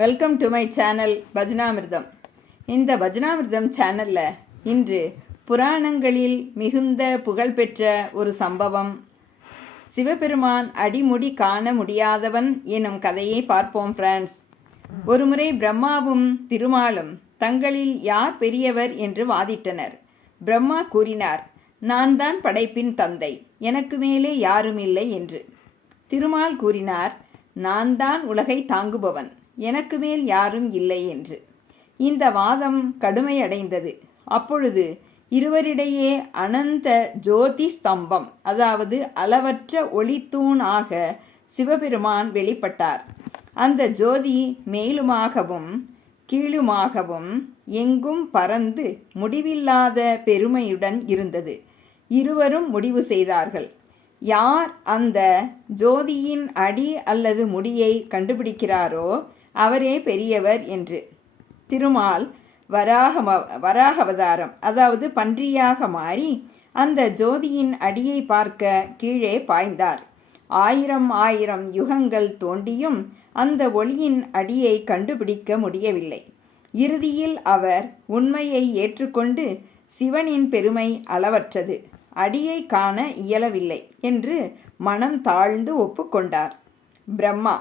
Welcome to my channel Bhajanamritam இந்த பஜனாமிர்தம் சேனலில் இன்று புராணங்களில் மிகுந்த புகழ்பெற்ற ஒரு சம்பவம். சிவபெருமான் அடிமுடி காண முடியாதவன் எனும் கதையை பார்ப்போம் ஃப்ரெண்ட்ஸ் ஒருமுறை பிரம்மாவும் திருமாலும் தங்களில் யார் பெரியவர் என்று வாதிட்டனர். பிரம்மா கூறினார் நான் தான் படைப்பின் தந்தை எனக்கு மேலே யாரும் இல்லை என்று. திருமால் கூறினார் நான் தான் உலகை தாங்குபவன் எனக்கு மேல் யாரும் இல்லை என்று. இந்த வாதம் கடுமையடைந்தது. அப்பொழுது இருவரிடையே அனந்த ஜோதி ஸ்தம்பம் அதாவது அளவற்ற ஒளித்தூணாக சிவபெருமான் வெளிப்பட்டார். அந்த ஜோதி மேலுமாகவும் கீழுமாகவும் எங்கும் பறந்து முடிவில்லாத பெருமையுடன் இருந்தது. இருவரும் முடிவு செய்தார்கள். யார் அந்த ஜோதியின் அடி அல்லது முடியை கண்டுபிடிக்கிறாரோ அவரே பெரியவர் என்று. திருமால் வராக வராகவதாரம் அதாவது பன்றியாக மாறி அந்த ஜோதியின் அடியை பார்க்க கீழே பாய்ந்தார். ஆயிரம் ஆயிரம் யுகங்கள் தோண்டியும் அந்த ஒளியின் அடியை கண்டுபிடிக்க முடியவில்லை. இறுதியில் அவர் உண்மையை ஏற்றுக்கொண்டு சிவனின் பெருமை அளவற்றது அடியை காண இயலவில்லை என்று மனம் தாழ்ந்து ஒப்புக்கொண்டார். பிரம்மா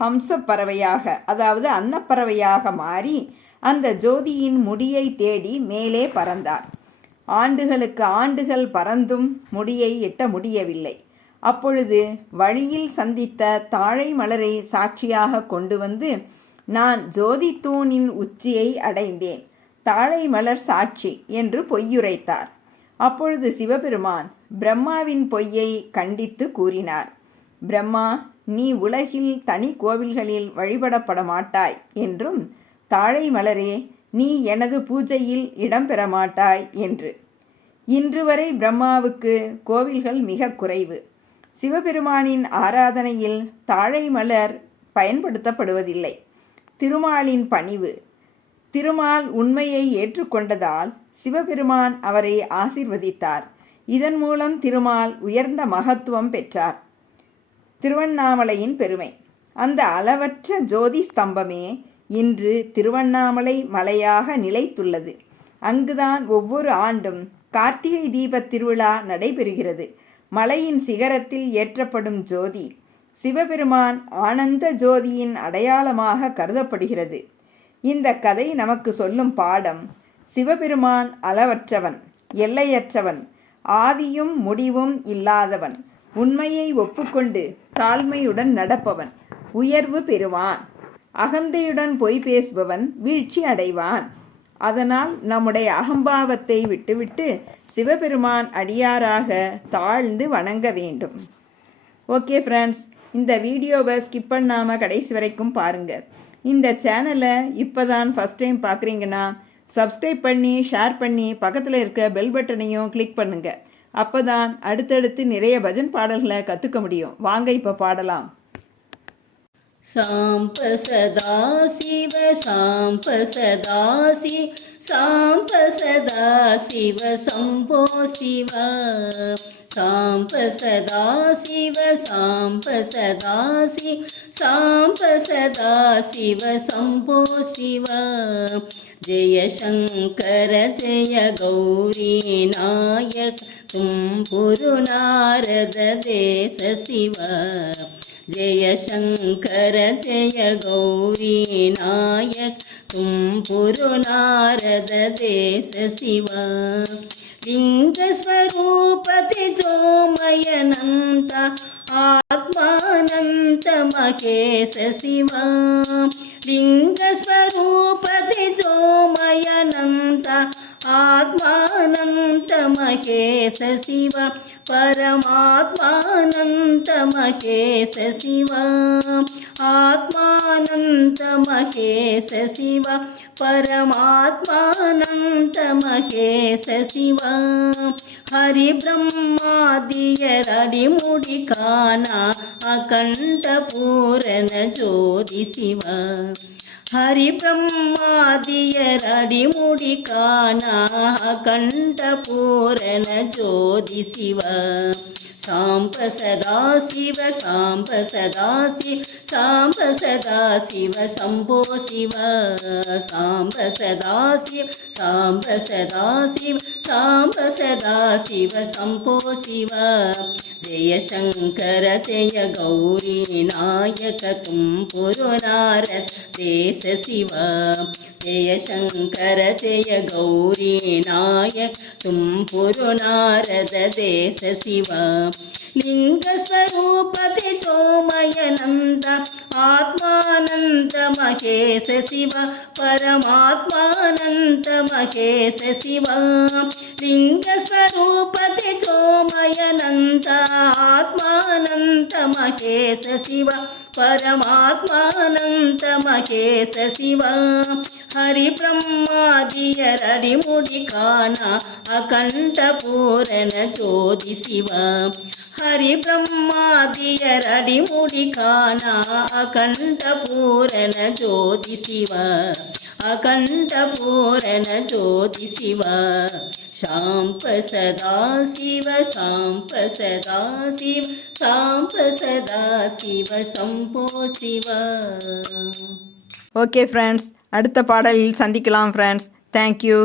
ஹம்ச பறவையாக அதாவது அன்னப்பறவையாக மாறி அந்த ஜோதியின் முடியை தேடி மேலே பறந்தார். ஆண்டுகளுக்கு ஆண்டுகள் பறந்தும் முடியை எட்ட முடியவில்லை. அப்பொழுது வழியில் சந்தித்த தாழை மலரை சாட்சியாக கொண்டு வந்து நான் ஜோதி தூணின் உச்சியை அடைந்தேன். தாழை மலர் சாட்சி என்று பொய்யுரைத்தார். அப்பொழுது சிவபெருமான் பிரம்மாவின் பொய்யை கண்டித்து கூறினார். பிரம்மா நீ உலகில் தனி கோவில்களில் வழிபடப்பட மாட்டாய் என்றும் தாழை மலரே நீ எனது பூஜையில் இடம்பெற மாட்டாய் என்று. இன்று வரை பிரம்மாவுக்கு கோவில்கள் மிக குறைவு. சிவபெருமானின் ஆராதனையில் தாழை மலர் பயன்படுத்தப்படுவதில்லை. திருமாலின் பணிவு. திருமால் உண்மையை ஏற்றுக்கொண்டதால் சிவபெருமான் அவரை ஆசிர்வதித்தார். இதன் மூலம் திருமால் உயர்ந்த மகத்துவம் பெற்றார். திருவண்ணாமலையின் பெருமை. அந்த அளவற்ற ஜோதி ஸ்தம்பமே இன்று திருவண்ணாமலை மலையாக நிலைத்துள்ளது. அங்குதான் ஒவ்வொரு ஆண்டும் கார்த்திகை தீப திருவிழா நடைபெறுகிறது. மலையின் சிகரத்தில் ஏற்றப்படும் ஜோதி சிவபெருமான் ஆனந்த ஜோதியின் அடையாளமாக கருதப்படுகிறது. இந்த கதை நமக்கு சொல்லும் பாடம் சிவபெருமான் அளவற்றவன் எல்லையற்றவன் ஆதியும் முடிவும் இல்லாதவன் உண்மையை ஒப்புக்கொண்டு தாழ்மையுடன் நடப்பவன். உயர்வு பெறுவான். அகந்தையுடன் பொய் பேசுபவன் வீழ்ச்சி அடைவான். அதனால் நம்முடைய அகம்பாவத்தை விட்டுவிட்டு சிவபெருமான் அடியாராக தாழ்ந்து வணங்க வேண்டும். ஓகே ஃப்ரெண்ட்ஸ் இந்த வீடியோவை ஸ்கிப் பண்ணாமல் கடைசி வரைக்கும் பாருங்கள் இந்த சேனலை இப்போ தான் ஃபஸ்ட் டைம் பார்க்குறீங்கன்னா சப்ஸ்கிரைப் பண்ணி ஷேர் பண்ணி பக்கத்தில் இருக்க பெல் பட்டனையும் கிளிக் பண்ணுங்கள் அப்போதான் அடுத்தடுத்து நிறைய பஜன் பாடல்களை கற்றுக்க முடியும். வாங்க இப்போ பாடலாம். சாம்ப சதா சிவ சாம்ப சதா சிவ. சம்போ சிவா சாம்ப சதா சிவ சாம்ப சதா சி साम्प सदा शिव शम्भो शिव। जय शङ्कर जय गौरीनायक तुम्पुरु नारद देश शिव। जय शङ्कर जय गौरीनायक तुम्पुरु नारद देश शिव। लिङ्गस्वरूपति जोमयनन्त आत्मानन्त महेश शिव लिङ्गस्वरूपति जोमयनन्त आत्मानन्त महेश शिव परमात्मानन्त महेश शिव आत्मानं तमहेशिव परमात्मानं तमहेशिव हरिब्रह्मादियरडिमुडिकाना अखण्टपूरण ज्योतिषिव हरिब्रह्मादियरडिमुडिकाना अकण्टपूरण ज्योतिषिव साम्ब सदा शिव साम्ब सदा सदासिव साम्ब सदा शिव शम्भो शिव। साम्ब सदा शिव साम्ब सदा शिव साम्ब सदा शिव शम्भो शिव। जय शङ्कर जय गौरी नायक कुम्पुरुनार देश शिव। जय शङ्कर जय गौरी नायक तुम् पुरुनारद देसिव లింగస్వరూపతి సోమయనంద ఆత్మానంద మహేశ శివ పరమాత్మానంద మహేశ శివ. లింగస్వరూపతి సోమయనంద ఆత్మానంద మహేశ శివ పరమాత్మానంద మహేశ శివ. హరి బ్రహ్మాదియరడి ముడి కాణ అఖండ పూరణ జ్యోతి శివ. ஹரி பிரம்மாதியர் அடிமுடி காணா. அகண்ட பூரண ஜோதி சிவ. அகண்ட பூரண ஜோதி சிவ. சாம்ப சதா சிவ சாம்ப சதா சிவ. சாம்ப சதா சிவ சம்போ சிவ. ஓகே ஃப்ரெண்ட்ஸ் அடுத்த பாடலில் சந்திக்கலாம் ஃப்ரெண்ட்ஸ் தேங்க்யூ